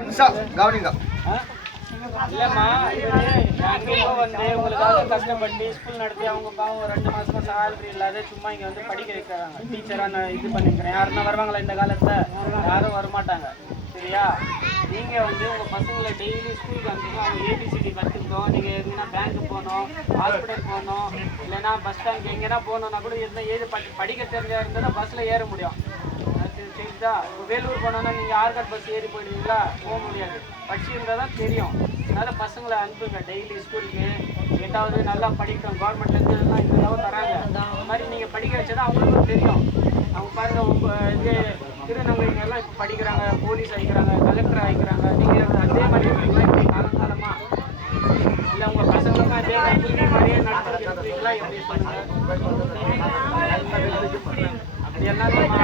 நிமிஷம் கவனிங்க. இல்லம்மா இவரு வந்து உங்களுக்காக கஷ்டப்பட்டு ஸ்கூல் நடத்தி அவங்க பாவம் ஒரு ரெண்டு மாசமா salary இல்லாத சும்மா இங்க வந்து படிக்க வைக்கிறாங்க. டீச்சரா நான் இது பண்ணிக்கிறேன். யாருன்னா வருவாங்களா இந்த காலத்துல? யாரும் வரமாட்டாங்க. சரியா? நீங்க வந்து உங்க பசங்களை டெய்லி ஸ்கூலுக்கு வந்து அவங்க ஏபிசிடி கற்றுக்கணும் நீங்க எங்கன்னா பேங்க் போகணும் ஹாஸ்பிட்டல் போகணும் இல்லைன்னா பஸ் ஸ்டாண்ட் எங்கன்னா போகணுன்னா கூட எதுனா ஏது படி- படிக்க தெரிஞ்சா இருந்தால் பஸ்ல ஏற முடியும். அது இப்போ வேலூர் போனோம்னா நீங்கள் ஆர்காட் பஸ் ஏறி போயிடுவீங்களா? போக முடியாது. படிச்சிருந்தா தான் தெரியும். அதனால் பசங்களை அனுப்புங்க. டெய்லி ஸ்கூலுக்கு எட்டாவது நல்லா படிக்கணும். கவர்மெண்ட்லேருந்து எல்லாம் இந்த அளவு தராங்க. அந்த மாதிரி நீங்கள் படிக்க வச்சா அவங்களுக்கும் தெரியும். அவங்க பாருங்க உங்கள் இது திருநங்கைகள்லாம் இப்போ படிக்கிறாங்க போலீஸ் ஆகிக்கிறாங்க கலெக்டர் ஆகிக்கிறாங்க நீங்கள் அதே மாதிரி இருக்கீங்களா? இல்லை உங்கள் பசங்களுக்கும் அதே மாதிரி மாதிரியே நடத்துறீங்களா எப்படி பண்ணுங்கள் எல்லாரும்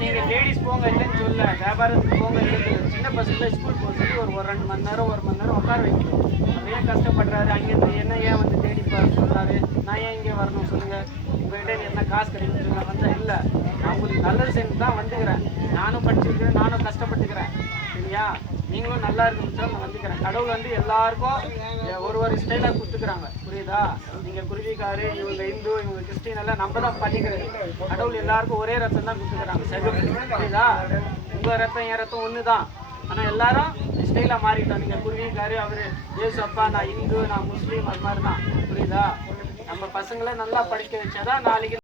நீங்கள் லேடிஸ் போங்க இல்லைன்னு சொல்ல வியாபாரத்துக்கு போங்க இல்லைன்னு சின்ன பசங்களை ஸ்கூல் போக சொல்லி ஒரு ஒரு ரெண்டு மணி நேரம் ஒரு மணி நேரம் உட்கார வைக்கணும். அவர் ஏன் கஷ்டப்படுறாரு அங்கேருந்து என்ன ஏன் வந்து தேடி பா- சொல்றாரு? நான் ஏன் இங்கே வரணும் சொல்லுங்கள் உங்கள்கிட்ட என்ன காசு கிடைக்கும் சொல்லுங்க இல்லை. நான் உங்களுக்கு நல்லது செஞ்சு தான் வந்துக்கிறேன். நானும் படிச்சிருக்கிறேன் நானும் கஷ்டப்பட்டுக்கிறேன். சரியா? நீங்களும் நல்லா இருக்கணும் சார் நான் வந்துக்கிறேன். கடவுள் வந்து எல்லாருக்கும் ஒரு ஒரு ஸ்டைலாக கொடுத்துக்கிறாங்க. புரியுதா? நீங்கள் குருவிக்காரு இவங்க இந்து இவங்க கிறிஸ்டின் எல்லாம் நம்ம தான் பண்ணிக்கிறது. கடவுள் எல்லாருக்கும் ஒரே ரத்தம் தான் கொடுத்துக்கிறாங்க. சரி புரியுதா? உங்கள் ரத்தம் என் ரத்தம் ஒன்று தான் ஆனால் எல்லாரும் ஸ்டைலாக மாறிட்டோம். நீங்கள் குருவிக்காரு அவர் ஏசு அப்பா நான் இந்து நான் முஸ்லீம் அது மாதிரி தான் புரியுதா? நம்ம பசங்களை நல்லா படிக்க வச்சாதான் நாளைக்கு